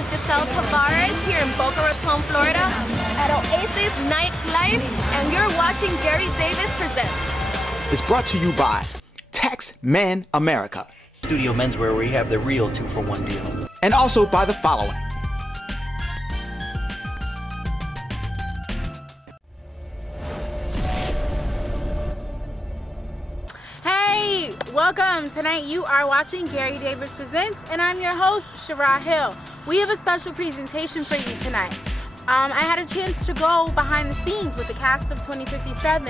is Giselle Tavares here in Boca Raton, Florida at Oasis Nightlife, and you're watching Gary Davis Presents. It's brought to you by Tax Man America. Studio Menswear, where you have the real 2-for-1 deal. And also by the following. Hey, welcome. Tonight you are watching Gary Davis Presents, and I'm your host, Shara Hill. We have a special presentation for you tonight. I had a chance to go behind the scenes with the cast of 2057.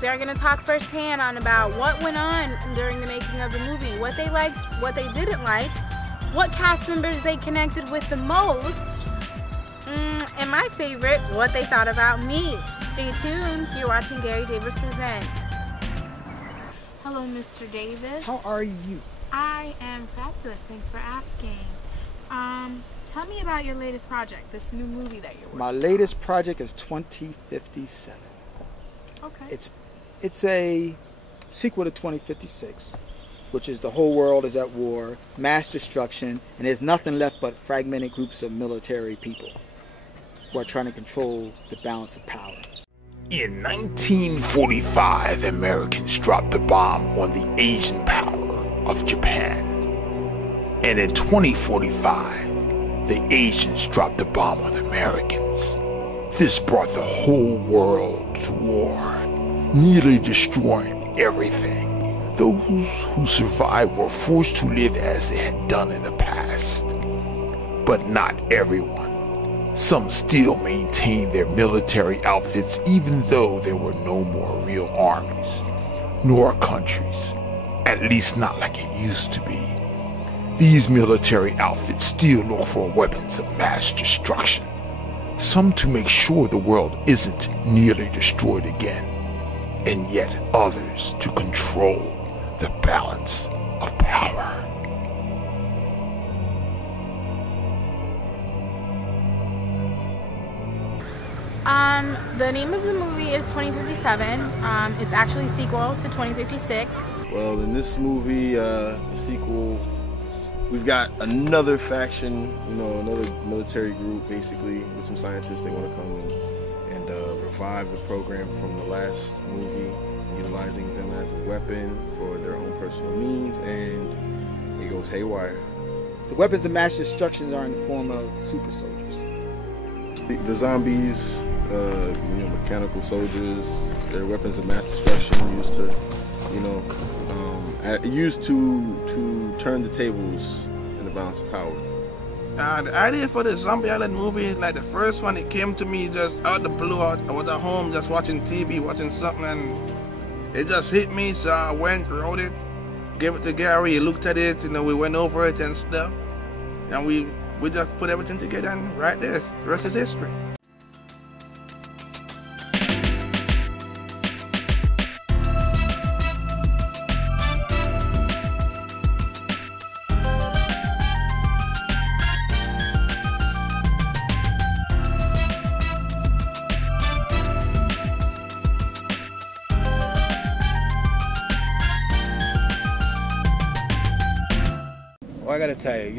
They're going to talk firsthand on about what went on during the making of the movie, what they liked, what they didn't like, what cast members they connected with the most, and my favorite, what they thought about me. Stay tuned. You're watching Gary Davis Presents. Hello, Mr. Davis. How are you? I am fabulous. Thanks for asking. Tell me about your latest project, this new movie that you're working on. My latest project is 2057. Okay. It's a sequel to 2056, which is the whole world is at war, mass destruction, and there's nothing left but fragmented groups of military people who are trying to control the balance of power. In 1945, Americans dropped the bomb on the Asian power of Japan. And in 2045, the Asians dropped the bomb on the Americans. This brought the whole world to war, nearly destroying everything. Those who survived were forced to live as they had done in the past. But not everyone. Some still maintained their military outfits even though there were no more real armies, nor countries, at least not like it used to be. These military outfits still look for weapons of mass destruction, some to make sure the world isn't nearly destroyed again, and yet others to control the balance of power. The name of the movie is 2057. It's actually a sequel to 2056. Well, in this movie, the sequel, we've got another faction, another military group, basically, with some scientists. They want to come and revive the program from the last movie, utilizing them as a weapon for their own personal means, and it goes haywire. The weapons of mass destruction are in the form of super soldiers. The zombies, mechanical soldiers, they're weapons of mass destruction used to, used to turn the tables in the balance of power. The idea for the Zombie Island movie, like the first one, it came to me just out the blue. I was at home just watching TV, watching something, and it just hit me. So I went, wrote it, gave it to Gary. He looked at it, we went over it and stuff, and we just put everything together, and right there, the rest is history. Well, I gotta tell you,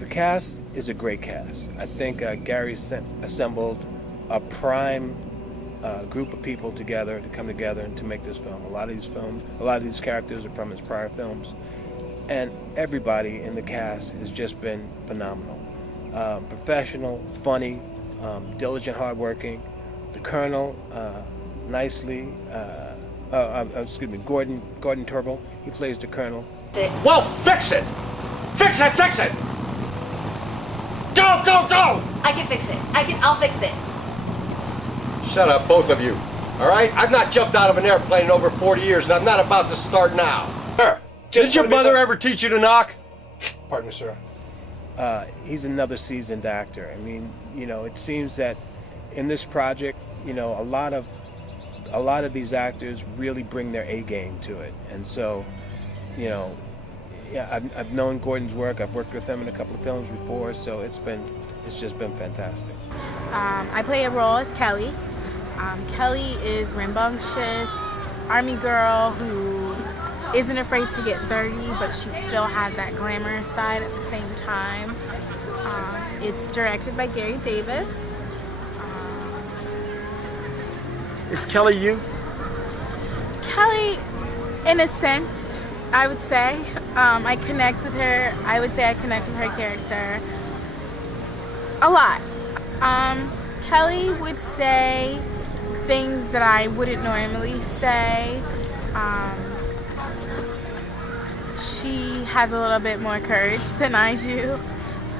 the cast is a great cast. I think Gary's assembled a prime group of people together to come together and to make this film. A lot of these characters are from his prior films, and everybody in the cast has just been phenomenal. Professional, funny, diligent, hardworking. The Colonel, Gordon Tobul. He plays the Colonel. Well, fix it! Fix it! Fix it! Go! Go! Go! I can fix it. I'll fix it. Shut up, both of you. All right? I've not jumped out of an airplane in over 40 years, and I'm not about to start now. Sir, did your mother ever teach you to knock? Pardon me, sir. He's another seasoned actor. I mean, it seems that in this project, a lot of these actors really bring their A game to it, and so, yeah, I've known Gordon's work. I've worked with him in a couple of films before, so it's just been fantastic. I play a role as Kelly. Kelly is rambunctious, army girl who isn't afraid to get dirty, but she still has that glamorous side at the same time. It's directed by Gary Davis. Is Kelly you? Kelly, in a sense, I would say. I connect with her. I would say I connect with her character a lot. Kelly would say things that I wouldn't normally say. She has a little bit more courage than I do.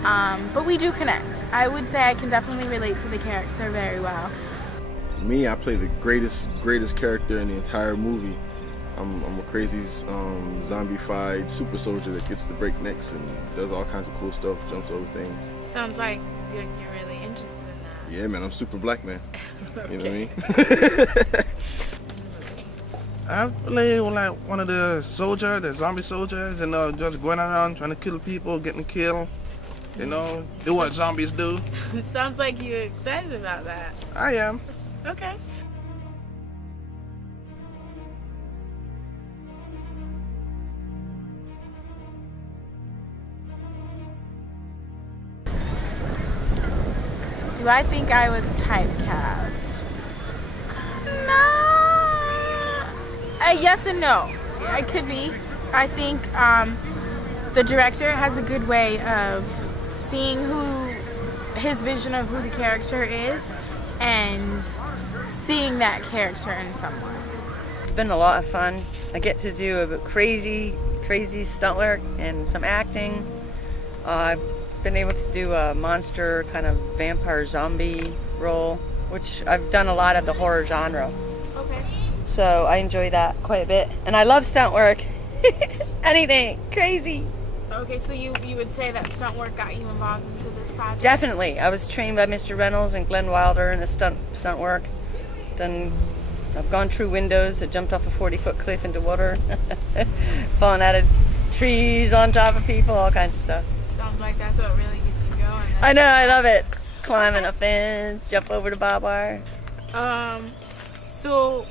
But we do connect. I would say I can definitely relate to the character very well. Me, I play the greatest character in the entire movie. I'm a crazy zombified super soldier that gets to break necks and does all kinds of cool stuff, jumps over things. Sounds like you're really interested in that. Yeah, man, I'm super black, man. You know what I mean? I play like one of the soldiers, the zombie soldiers, you know, just going around trying to kill people, getting killed. You know, do what zombies do. Sounds like you're excited about that. I am. Okay. Do I think I was typecast? No. Yes and no. I could be. I think the director has a good way of seeing his vision of who the character is and seeing that character in someone. It's been a lot of fun. I get to do a crazy stunt work and some acting. I've been able to do a monster kind of vampire zombie role, which I've done a lot of the horror genre. Okay. So I enjoy that quite a bit. And I love stunt work. Anything crazy. Okay, so you would say that stunt work got you involved into this project? Definitely. I was trained by Mr. Reynolds and Glenn Wilder in the stunt work. I've gone through windows, I jumped off a 40-foot cliff into water, fallen out of trees on top of people, all kinds of stuff. Sounds like that's what really gets you going. I know, I love it. Climbing a fence, jump over the barbed wire. So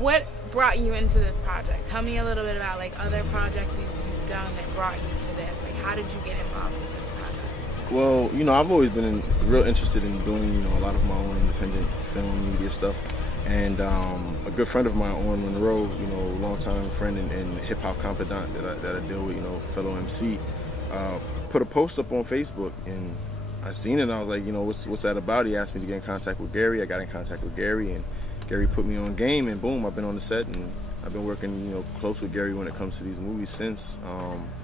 what brought you into this project? Tell me a little bit about like other projects you've done that brought you to this. Like, how did you get involved with this project? Well, you know, I've always been real interested in doing, you know, a lot of my own independent film media stuff. And a good friend of mine, Owen Monroe, you know, longtime friend and hip hop confidant that I deal with, you know, fellow MC, put a post up on Facebook, and I seen it and I was like, you know, what's that about? He asked me to get in contact with Gary. I got in contact with Gary, and Gary put me on game, and boom, I've been on the set, and I've been working, you know, close with Gary when it comes to these movies since.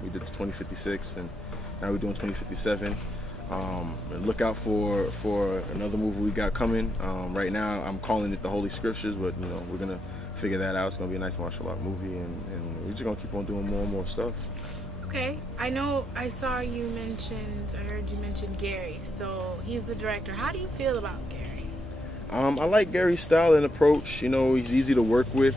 We did the 2056, and now we're doing 2057. Look out for another movie we got coming. Right now, I'm calling it the Holy Scriptures, but you know, we're gonna figure that out. It's gonna be a nice martial art movie, and we're just gonna keep on doing more and more stuff. Okay, I know I heard you mention Gary, so he's the director. How do you feel about Gary? I like Gary's style and approach. You know, he's easy to work with,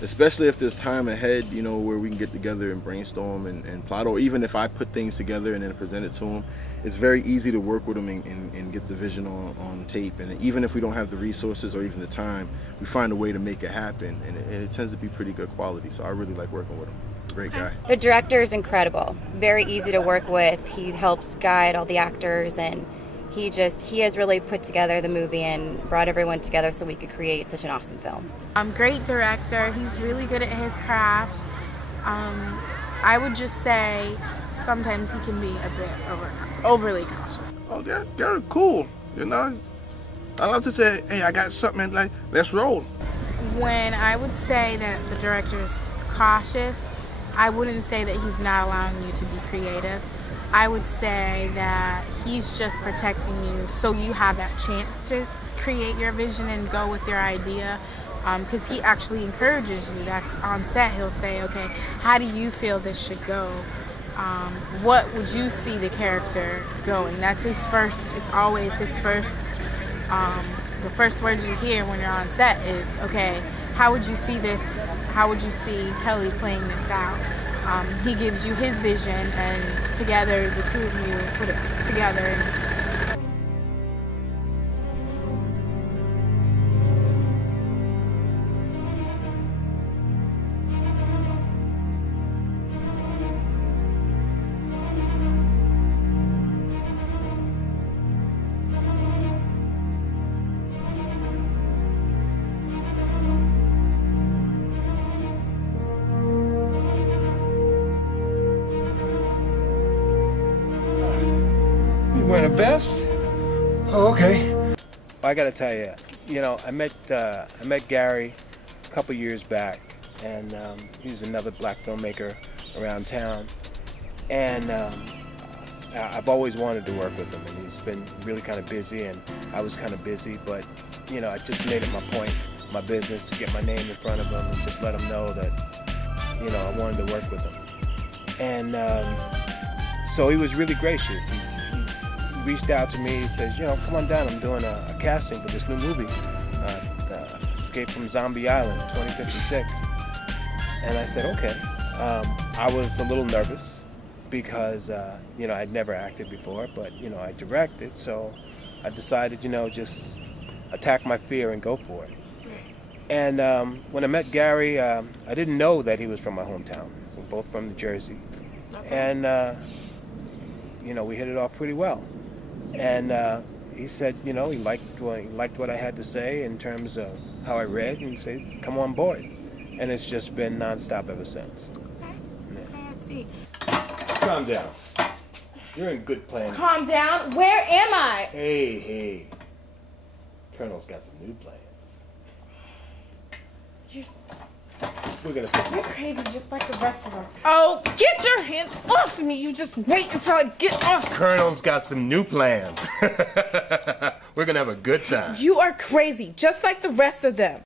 especially if there's time ahead, you know, where we can get together and brainstorm and plot, or even if I put things together and then present it to him. It's very easy to work with him and get the vision on tape. And even if we don't have the resources or even the time, we find a way to make it happen. And it tends to be pretty good quality. So I really like working with him. Great guy. The director is incredible. Very easy to work with. He helps guide all the actors, and he has really put together the movie and brought everyone together so we could create such an awesome film. Great director. He's really good at his craft. I would just say sometimes he can be a bit overly cautious. Oh, they're cool, you know. I love to say, hey, I got something, like, let's roll. When I would say that the director's cautious, I wouldn't say that he's not allowing you to be creative. I would say that he's just protecting you so you have that chance to create your vision and go with your idea. Because he actually encourages you. That's on set. He'll say, okay, how do you feel this should go? What would you see the character going? That's his first, it's always his first, the first words you hear when you're on set is, okay, how would you see this? How would you see Kelly playing this out? He gives you his vision, and together, the two of you put it together. wearing a vest? Oh, okay. I gotta tell you, I met Gary a couple years back, and he's another black filmmaker around town, and I've always wanted to work with him, and he's been really kind of busy, and I was kind of busy, but I just made it my business to get my name in front of him and just let him know that I wanted to work with him. And so he was really gracious. He reached out to me. He says, come on down. I'm doing a casting for this new movie, Escape from Zombie Island, 2056. And I said, okay. I was a little nervous because, I'd never acted before, but, I directed. So I decided, just attack my fear and go for it. And when I met Gary, I didn't know that he was from my hometown. We're both from New Jersey. And, we hit it off pretty well. And he said, he liked what I had to say in terms of how I read, and he said, come on board. And it's just been nonstop ever since. Okay. Okay, I see. Calm down. You're in good plans. Calm down? Where am I? Hey. Colonel's got some new plans. You're crazy just like the rest of them. Oh, get your hands off me. You just wait until I get off. Colonel's got some new plans. We're gonna have a good time. You are crazy just like the rest of them.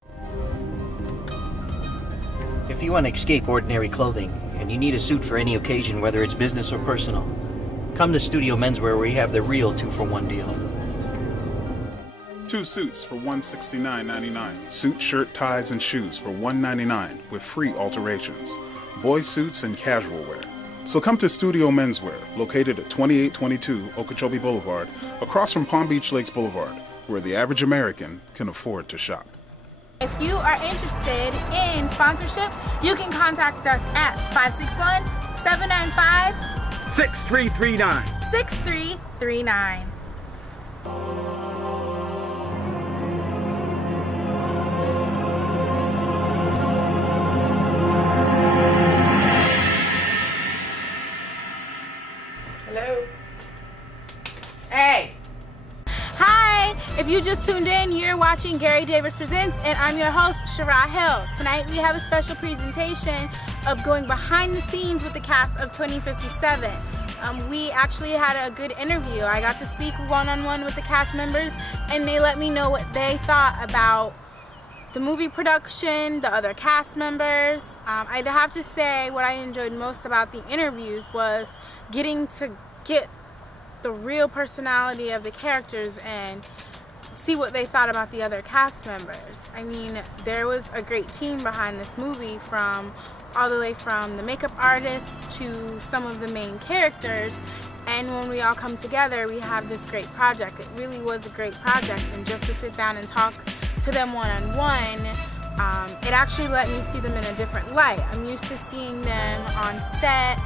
If you want to escape ordinary clothing, and you need a suit for any occasion, whether it's business or personal, come to Studio Menswear where we have the real 2-for-1 deal. 2 suits for $169.99. Suit, shirt, ties, and shoes for $199 with free alterations. Boys suits and casual wear. So come to Studio Menswear, located at 2822 Okeechobee Boulevard, across from Palm Beach Lakes Boulevard, where the average American can afford to shop. If you are interested in sponsorship, you can contact us at 561-795-6339. 6339. Hey. Hi, if you just tuned in, you're watching Gary Davis Presents, and I'm your host, Shara Hill. Tonight we have a special presentation of going behind the scenes with the cast of 2057. We actually had a good interview. I got to speak one-on-one with the cast members, and they let me know what they thought about the movie production, the other cast members. I'd have to say what I enjoyed most about the interviews was getting to get the real personality of the characters and see what they thought about the other cast members. I mean, there was a great team behind this movie, from all the way from the makeup artist to some of the main characters, and when we all come together we have this great project. It really was a great project, and just to sit down and talk to them one-on-one, it actually let me see them in a different light. I'm used to seeing them on set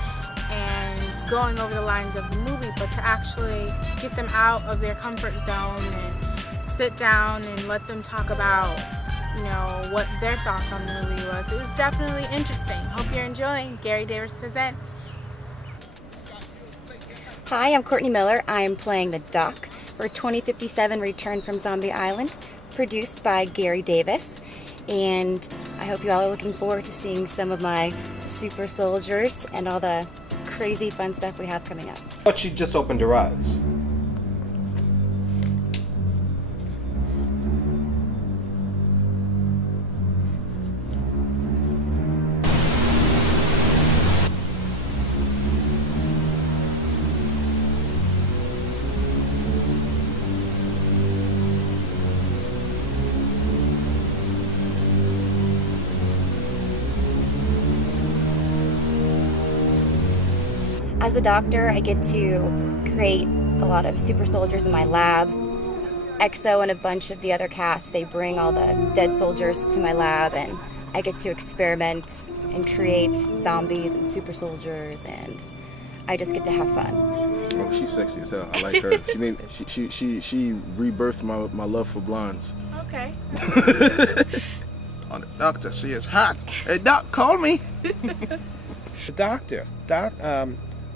and going over the lines of the movie, but to actually get them out of their comfort zone and sit down and let them talk about, what their thoughts on the movie was. It was definitely interesting. Hope you're enjoying Gary Davis Presents. Hi, I'm Courtney Miller. I'm playing the Doc for 2057 Return from Zombie Island, produced by Gary Davis. And I hope you all are looking forward to seeing some of my super soldiers and all the crazy fun stuff we have coming up. But she just opened her eyes. As the doctor, I get to create a lot of super soldiers in my lab. EXO and a bunch of the other cast, they bring all the dead soldiers to my lab, and I get to experiment and create zombies and super soldiers, and I just get to have fun. Oh, she's sexy as hell. I like her. She rebirthed my love for blondes. Okay. On the doctor, she is hot. Hey, Doc, call me. The doctor.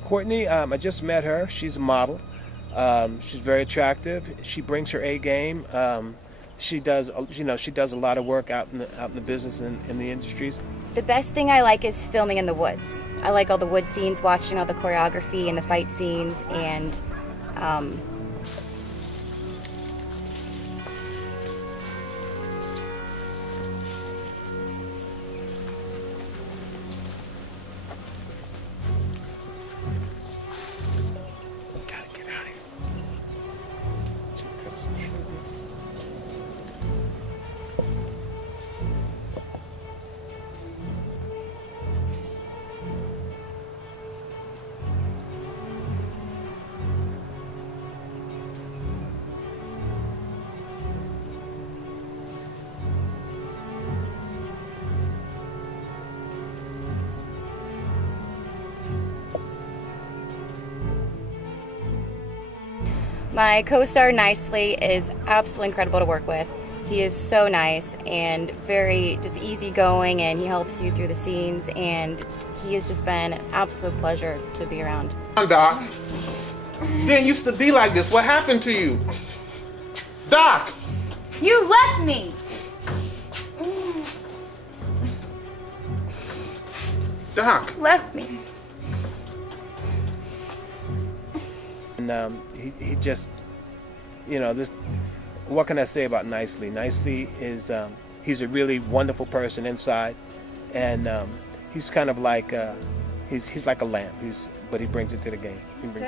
Courtney, I just met her. She's a model. She's very attractive. She brings her A game. She does, she does a lot of work out in the business and in the industries. The best thing I like is filming in the woods. I like all the wood scenes, watching all the choreography and the fight scenes, and my co-star Nicely is absolutely incredible to work with. He is so nice and very just easygoing, and he helps you through the scenes, and he has just been an absolute pleasure to be around. Doc, you didn't used to be like this. What happened to you? Doc! You left me! Doc! Left me. And he just, this, what can I say about Nicely? Nicely is, he's a really wonderful person inside, and he's kind of like, he's like a lamp, but he brings it to the game.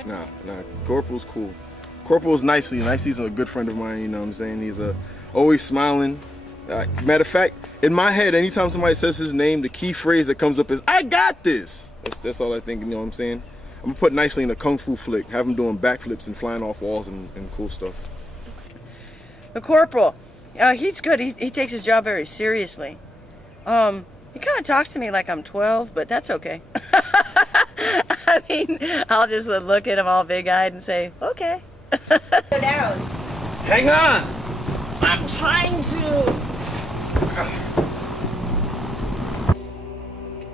Nah, Corporal's cool. Corporal's Nicely. Nicely's a good friend of mine, you know what I'm saying? He's always smiling. Matter of fact, in my head, anytime somebody says his name, the key phrase that comes up is, I got this! That's all I think, you know what I'm saying? I'm gonna put Nicely in a kung fu flick, have him doing backflips and flying off walls and cool stuff. The Corporal, he's good. He takes his job very seriously. He kind of talks to me like I'm 12, but that's okay. I mean, I'll just look at him all big-eyed and say, okay. Go down. Hang on! I'm trying to.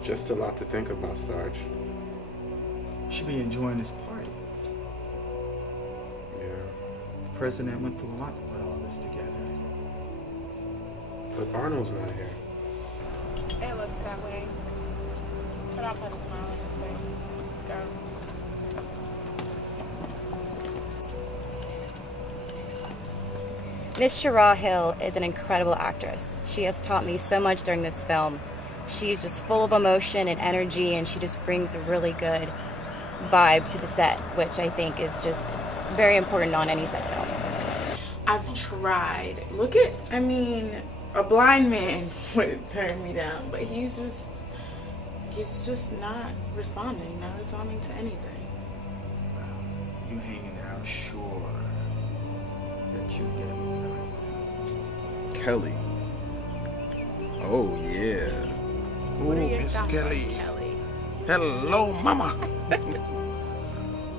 Just a lot to think about, Sarge. You should be enjoying this party. Yeah. The president went through a lot to put all this together. But Arnold's not here. It looks that way. But I'll put a smile on his face. Let's go. Miss Shara Hill is an incredible actress. She has taught me so much during this film. She's just full of emotion and energy, and she just brings a really good vibe to the set, which I think is just very important on any set film. I've tried. I mean, a blind man would turn me down, but he's just not responding to anything. You hanging there, I'm sure that you get him in the right thing. Kelly. Oh, yeah. Oh, Miss Kelly. Hello, mama.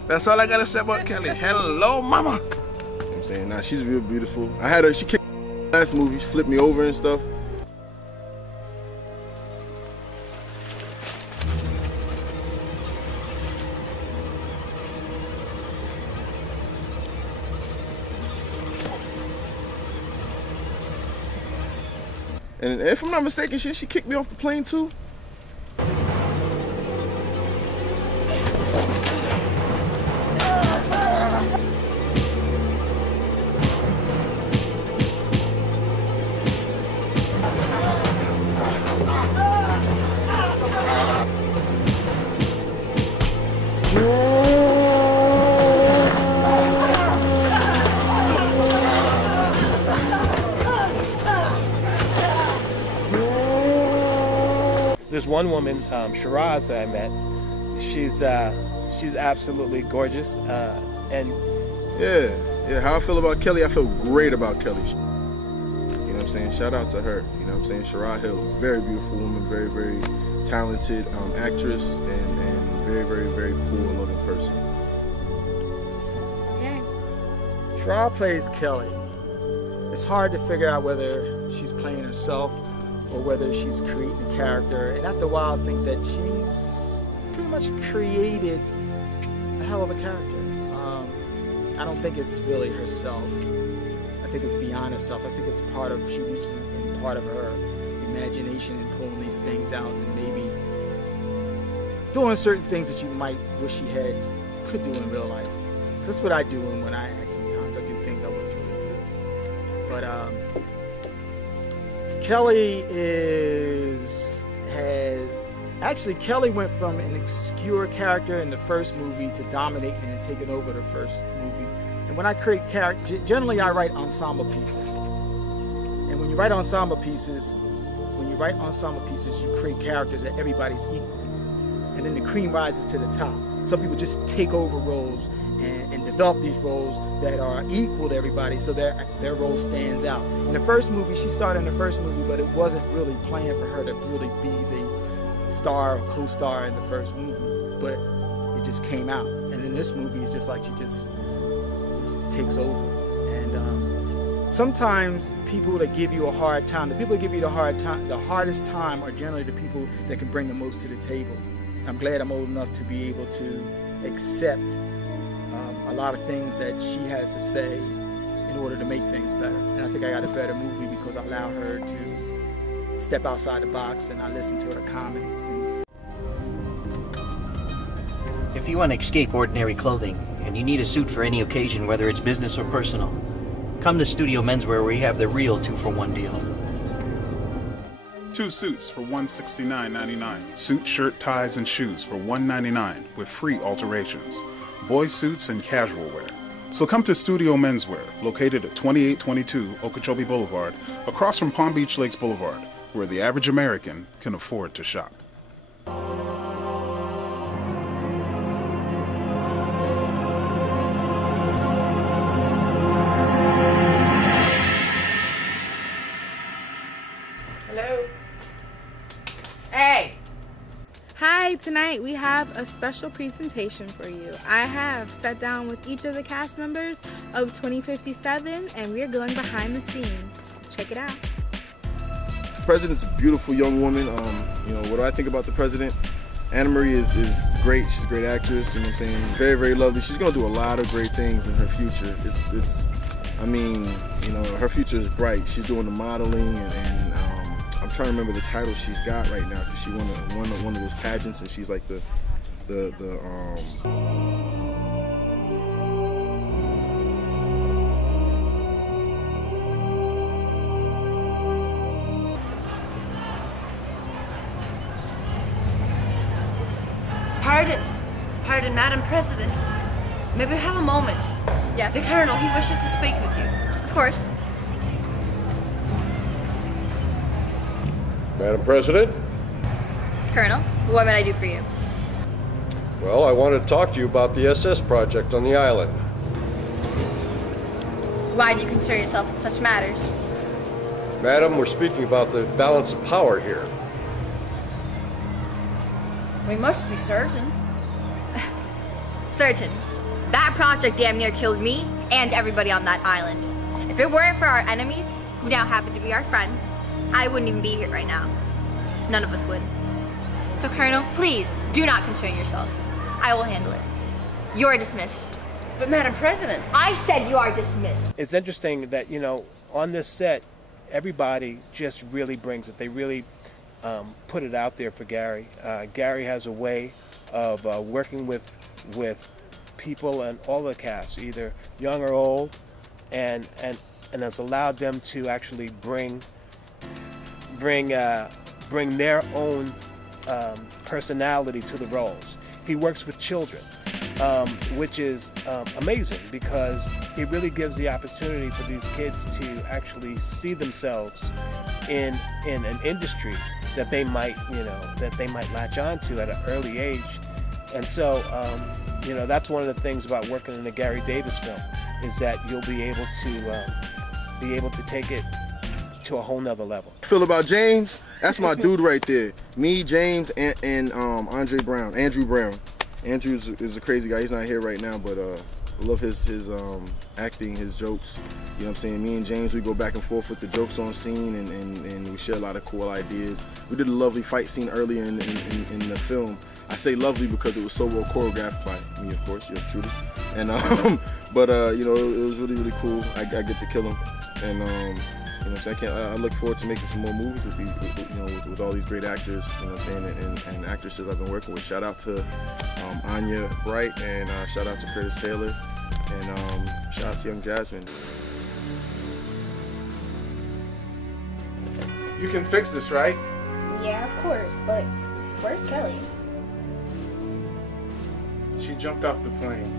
That's all I gotta say about Kelly. Hello, mama. You know what I'm saying? Nah, she's real beautiful. She kicked last movie, she flipped me over and stuff. And if I'm not mistaken, she kicked me off the plane too. There's one woman, Shiraz, that I met. She's absolutely gorgeous, and yeah. How I feel about Kelly, I feel great about Kelly. You know what I'm saying? Shout out to her. You know what I'm saying? Shara Hill, very beautiful woman, very, very talented actress, and very, very, very cool and loving person. Okay. Shara plays Kelly. It's hard to figure out whether she's playing herself or whether she's creating a character. And after a while, I think that she's pretty much created a hell of a character. I don't think it's really herself. I think it's beyond herself. I think it's part of, she reaches in part of her imagination and pulling these things out and maybe doing certain things that you might wish she could do in real life. That's what I do when I act sometimes. I do things I wouldn't really do. But Kelly Kelly went from an obscure character in the first movie to dominating and taking over the first movie. And when I create characters, generally I write ensemble pieces. And when you write ensemble pieces, you create characters that everybody's equal. And then the cream rises to the top. Some people just take over roles and develop these roles that are equal to everybody, so their role stands out. In the first movie, she started in the first movie, but it wasn't really planned for her to really be the star or co-star in the first movie, but it just came out. And then this movie is just like she just takes over. And sometimes people that give you a hard time, the people that give you the hardest time are generally the people that can bring the most to the table. I'm glad I'm old enough to be able to accept a lot of things that she has to say in order to make things better. And I think I got a better movie because I allow her to step outside the box and I listen to her comments. If you want to escape ordinary clothing and you need a suit for any occasion, whether it's business or personal, come to Studio Menswear where we have the real 2-for-1 deal. 2 suits for $169.99. Suit, shirt, ties, and shoes for $199 with free alterations. Boys suits and casual wear. So come to Studio Menswear, located at 2822 Okeechobee Boulevard, across from Palm Beach Lakes Boulevard, where the average American can afford to shop. Tonight we have a special presentation for you. I have sat down with each of the cast members of 2057 and we're going behind the scenes. Check it out. The president's a beautiful young woman. You know, what do I think about the president? Anna Marie is great. She's a great actress, you know what I'm saying? Very, very lovely. She's gonna do a lot of great things in her future. I mean, you know, her future is bright. She's doing the modeling and I'm trying to remember the title she's got right now because she won one of those pageants and she's like Pardon, Madam President. May we have a moment? Yes. The Colonel, he wishes to speak with you. Of course. Madam President? Colonel, what may I do for you? Well, I wanted to talk to you about the SS project on the island. Why do you concern yourself with such matters? Madam, we're speaking about the balance of power here. We must be certain. Certain. That project damn near killed me and everybody on that island. If it weren't for our enemies, who now happen to be our friends, I wouldn't even be here right now. None of us would. So, Colonel, please do not concern yourself. I will handle it. You're dismissed. But, Madam President, I said you are dismissed. It's interesting that, you know, on this set, everybody just really brings it. They really put it out there for Gary. Gary has a way of working with people and all the cast, either young or old, and has allowed them to actually bring their own personality to the roles. He works with children, which is amazing because it really gives the opportunity for these kids to actually see themselves in an industry that they might, latch onto at an early age. And so, that's one of the things about working in a Gary Davis film is that you'll be able to take it to a whole nother level. Feel about James? That's my dude right there. Me, James, and Andrew Brown. Andrew is a crazy guy. He's not here right now, but I love his acting, his jokes. You know what I'm saying? Me and James, we go back and forth with the jokes on scene, and we share a lot of cool ideas. We did a lovely fight scene earlier in the film. I say lovely because it was so well choreographed by me, of course, yours truly. And but you know, it was really, really cool. I get to kill him, and you know, so I look forward to making some more movies with these, you know, with all these great actors, you know what I'm saying, and actresses I've been working with. Shout out to Anya Bright, and shout out to Curtis Taylor, and shout out to Young Jasmine. You can fix this, right? Yeah, of course, but where's Kelly? She jumped off the plane.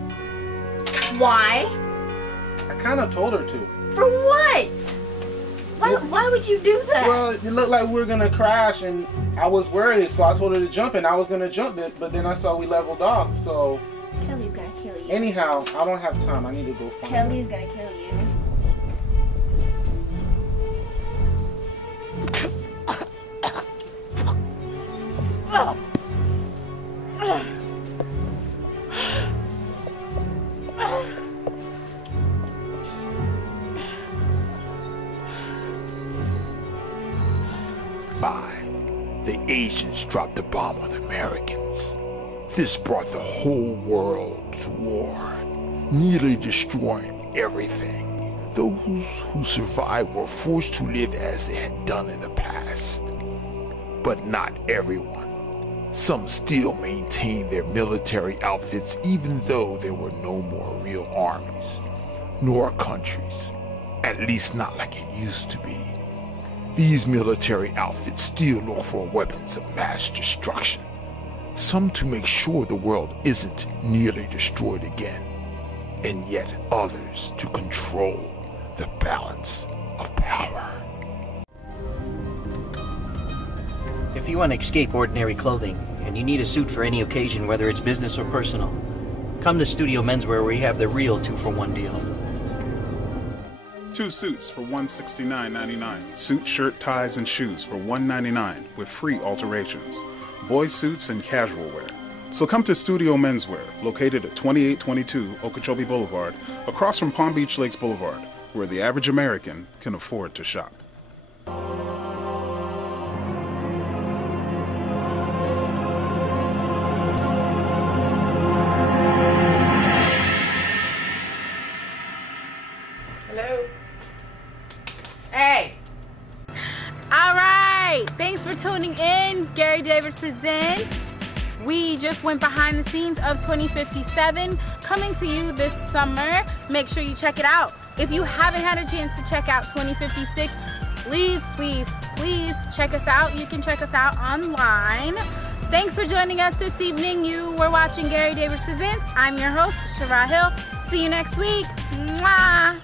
Why? I kind of told her to. For what? Why would you do that? Well, it looked like we were gonna crash, and I was worried, so I told her to jump, and I was gonna jump it, but then I saw we leveled off, so. Kelly's gonna kill you. Anyhow, I don't have time. I need to go find her. Kelly's gonna kill you. The Asians dropped the bomb on the Americans. This brought the whole world to war, nearly destroying everything. Those who survived were forced to live as they had done in the past. But not everyone. Some still maintained their military outfits even though there were no more real armies, nor countries, at least not like it used to be. These military outfits still look for weapons of mass destruction, some to make sure the world isn't nearly destroyed again, and yet others to control the balance of power. If you want to escape ordinary clothing, and you need a suit for any occasion, whether it's business or personal, come to Studio Menswear where we have the real 2-for-1 deal. 2 suits for $169.99. Suit, shirt, ties, and shoes for $199 with free alterations. Boys suits and casual wear. So come to Studio Menswear, located at 2822 Okeechobee Boulevard, across from Palm Beach Lakes Boulevard, where the average American can afford to shop. Thanks for tuning in. Gary Davis Presents. We just went behind the scenes of 2057, coming to you this summer. Make sure you check it out. If you haven't had a chance to check out 2056, please, please, please check us out. You can check us out online. Thanks for joining us this evening. You were watching Gary Davis Presents. I'm your host, Shara Hill. See you next week. Mwah!